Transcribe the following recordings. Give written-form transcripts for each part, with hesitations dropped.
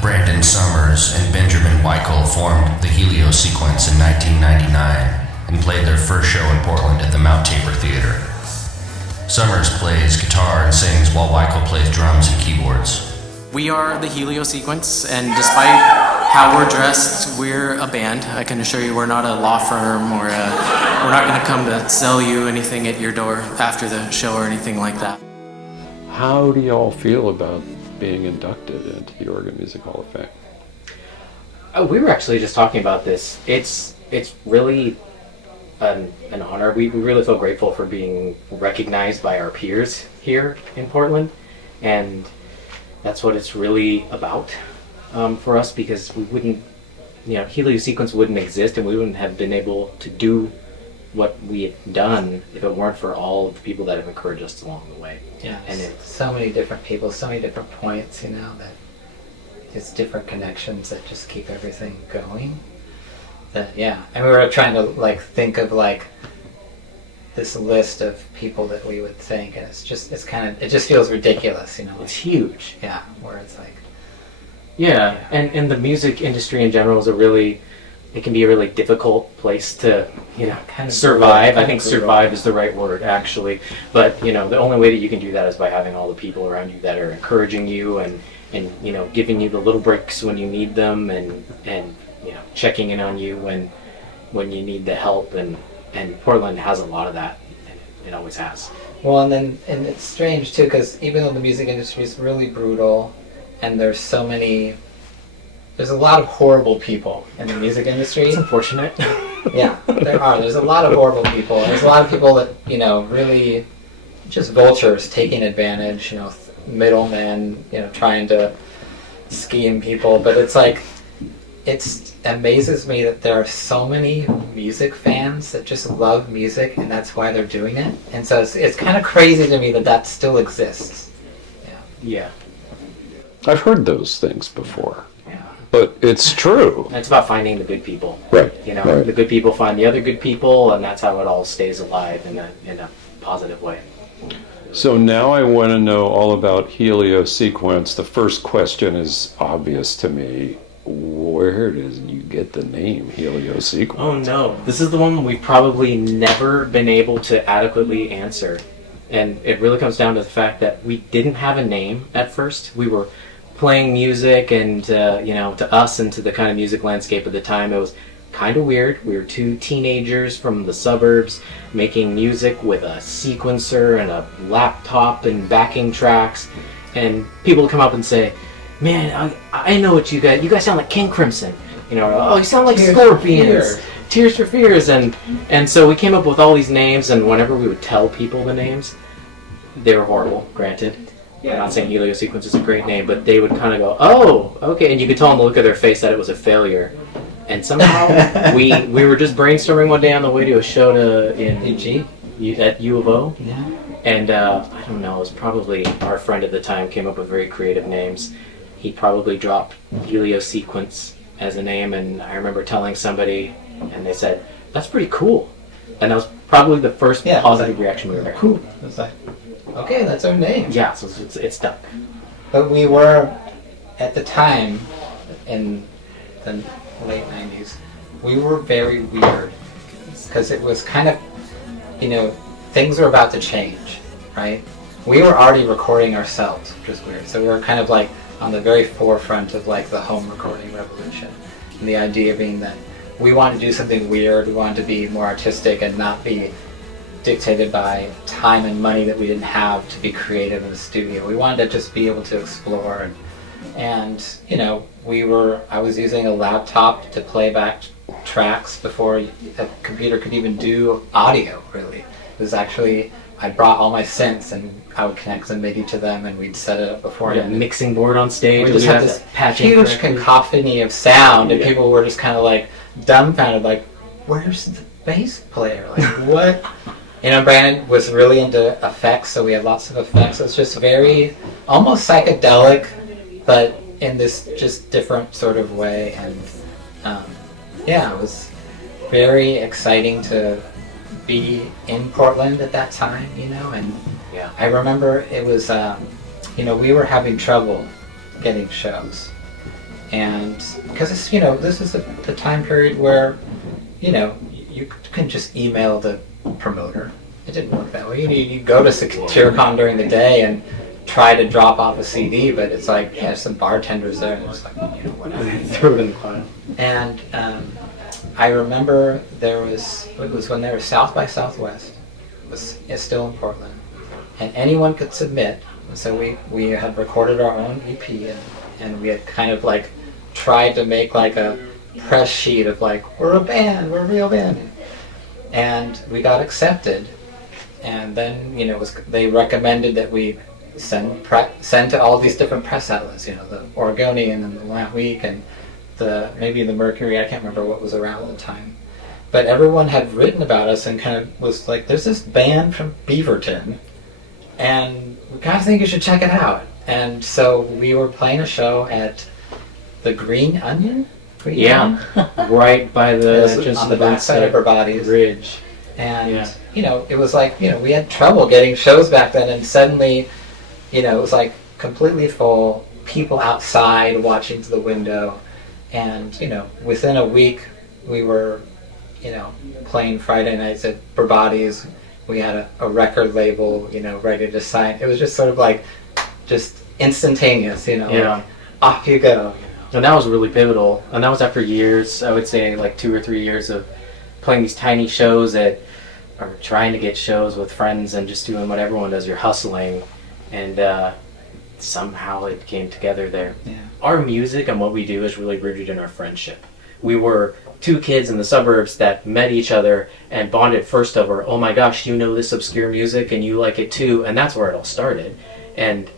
Brandon Summers and Benjamin Weikel formed the Helio Sequence in 1999 and played their first show in Portland at the Mount Tabor Theater. Summers plays guitar and sings while Weikel plays drums and keyboards. We are the Helio Sequence, and despite how we're dressed, we're a band. I can assure you we're not a law firm, or we're not going to come to sell you anything at your door after the show or anything like that. How do y'all feel about being inducted into the Oregon Music Hall of Fame? We were actually just talking about this. It's really an honor. We really feel grateful for being recognized by our peers here in Portland, and that's what it's really about for us, because we wouldn't, Helio Sequence wouldn't exist, and we wouldn't have been able to do what we had done if it weren't for all of the people that have encouraged us along the way. Yeah, and it's so many different people, so many different points, that it's different connections that just keep everything going. That, yeah, and we were trying to think of this list of people that we would think, and it just feels ridiculous, It's huge. Yeah, where it's like. Yeah, and the music industry in general is it can be a really difficult place to, kind of survive. brutal, I think survive is the right word, actually. But, the only way that you can do that is by having all the people around you that are encouraging you and giving you the little breaks when you need them, and checking in on you when you need the help. And Portland has a lot of that. It always has. Well, and it's strange, too, because even though the music industry is really brutal, and there's a lot of horrible people in the music industry. It's unfortunate. Yeah, there are. There's a lot of horrible people. There's a lot of people that, really just vultures taking advantage, middlemen, trying to scheme people. But it amazes me that there are so many music fans that just love music, and that's why they're doing it. And so it's kind of crazy to me that still exists. Yeah. I've heard those things before. Yeah. But it's true. And it's about finding the good people. Right. Right. The good people find the other good people, and that's how it all stays alive in a positive way. So now I want to know all about Helio Sequence. The first question is obvious to me. Where did you get the name Helio Sequence? Oh no, this is the one we've probably never been able to adequately answer. And it really comes down to the fact that we didn't have a name at first. We were playing music, and to us and to the kind of music landscape at the time, it was kind of weird. We were two teenagers from the suburbs making music with a sequencer and a laptop and backing tracks, and people would come up and say, "Man, I know what you guys sound like King Crimson." Oh, you sound like Scorpions. Tears for Fears. And so we came up with all these names, and whenever we would tell people the names, they were horrible, granted. I'm not saying Helio Sequence is a great name, but they would kind of go, "Oh, okay," and you could tell on the look of their face that it was a failure. And somehow we were just brainstorming one day on the way to a show at U of O. Yeah. And I don't know, it was probably our friend at the time came up with very creative names. He probably dropped Helio Sequence as a name, and I remember telling somebody, and they said, "That's pretty cool." And that was probably the first positive reaction we ever had. Cool. It's like, okay, that's our name. Yeah, so it's stuck. But we were, at the time, in the late 90s, we were very weird, because it was kind of, things were about to change, right? We were already recording ourselves, which was weird. So we were kind of on the very forefront of the home recording revolution. And the idea being that we wanted to do something weird, we wanted to be more artistic and not be dictated by time and money that we didn't have to be creative in the studio. We wanted to just be able to explore, and I was using a laptop to play back tracks before a computer could even do audio, really. It was actually, I brought all my synths, and I would connect the MIDI to them, and we'd set it up before. Yeah, mixing board on stage. We just had this huge cacophony of sound, and people were just kind of dumbfounded, where's the bass player? What? Brandon was really into effects, so we had lots of effects. It's just very, almost psychedelic, but in this just different sort of way. And it was very exciting to be in Portland at that time, and I remember it was, we were having trouble getting shows. And because it's, this is the time period where, you can just email the promoter. It didn't work that way. You go to SecureCon during the day and try to drop off a CD, but it's like, yeah, some bartenders there, and it's like, whatever. Throw it in the closet. And I remember it was when they were South by Southwest. It's still in Portland, and anyone could submit. So we had recorded our own EP, and we had kind of like tried to make like a press sheet of like, we're a band, we're a real band, and we got accepted. And then they recommended that we send to all these different press outlets, the Oregonian and the Lamp Week and maybe the Mercury. I can't remember what was around at the time, but everyone had written about us and kind of was like, there's this band from Beaverton, and we kind of think you should check it out. And so we were playing a show at the Green Onion. Onion? Right by the on the backside of Barbadi's Ridge. And it was like, we had trouble getting shows back then, and suddenly, it was like completely full, people outside watching to the window, and within a week we were playing Friday nights at Barbadi's. We had a record label ready to sign. It was just sort of like just instantaneous, like, off you go. And that was really pivotal, and that was after years, I would say like 2 or 3 years of playing these tiny shows or trying to get shows with friends and just doing what everyone does. You're hustling, and somehow it came together there. Yeah. Our music and what we do is really rooted in our friendship. We were 2 kids in the suburbs that met each other and bonded first over, oh my gosh, you know this obscure music and you like it too, and that's where it all started. And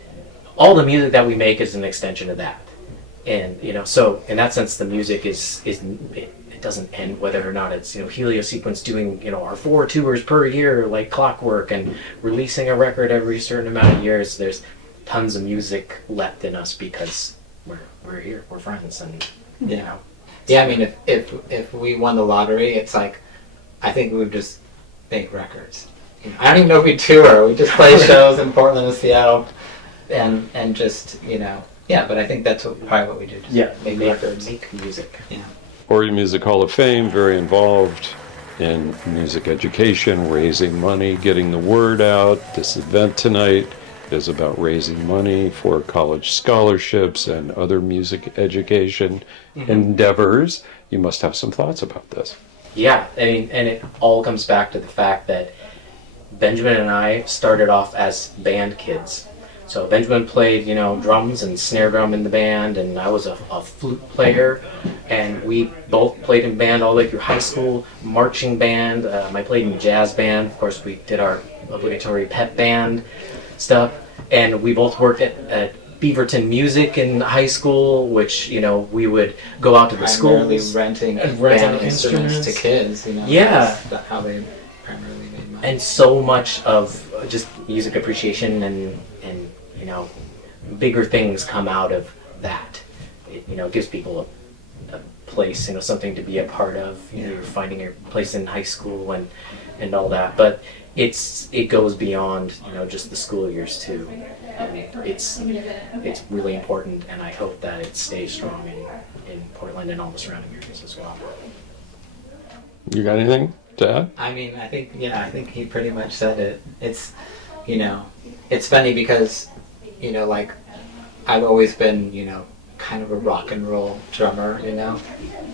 all the music that we make is an extension of that. And so in that sense, the music it doesn't end whether or not it's Helio Sequence doing our 4 tours per year like clockwork and releasing a record every certain amount of years. There's tons of music left in us because we're here, we're friends, and yeah. I mean, if we won the lottery, it's like, I think we would just make records. I don't even know if we tour. We just play shows in Portland and Seattle, and just but I think that's probably what we do. Just make records, make music. Yeah. Oregon Music Hall of Fame, very involved in music education, raising money, getting the word out. This event tonight is about raising money for college scholarships and other music education endeavors. You must have some thoughts about this. Yeah, I mean, and it all comes back to the fact that Benjamin and I started off as band kids. So Benjamin played, drums and snare drum in the band, and I was a flute player, and we both played in band all the way through high school, marching band. I played in jazz band. Of course, we did our obligatory pep band stuff, and we both worked at Beaverton Music in high school, which, we would go out to the primarily schools. renting and band instruments to kids, Yeah. That's how they primarily made money. And so much of just music appreciation and bigger things come out of that. It gives people a place, something to be a part of. You're finding your place in high school and all that. But it goes beyond just the school years too. And it's really important, and I hope that it stays strong in Portland and all the surrounding areas as well. You got anything to add? I mean, I think he pretty much said it. It's, it's funny because, like, I've always been, kind of a rock and roll drummer,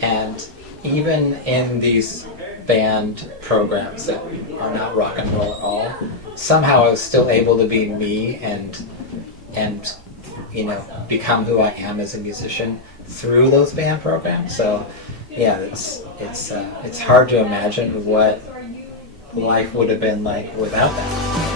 and even in these band programs that are not rock and roll at all, somehow I was still able to be me and become who I am as a musician through those band programs. So yeah, it's hard to imagine what life would have been like without that.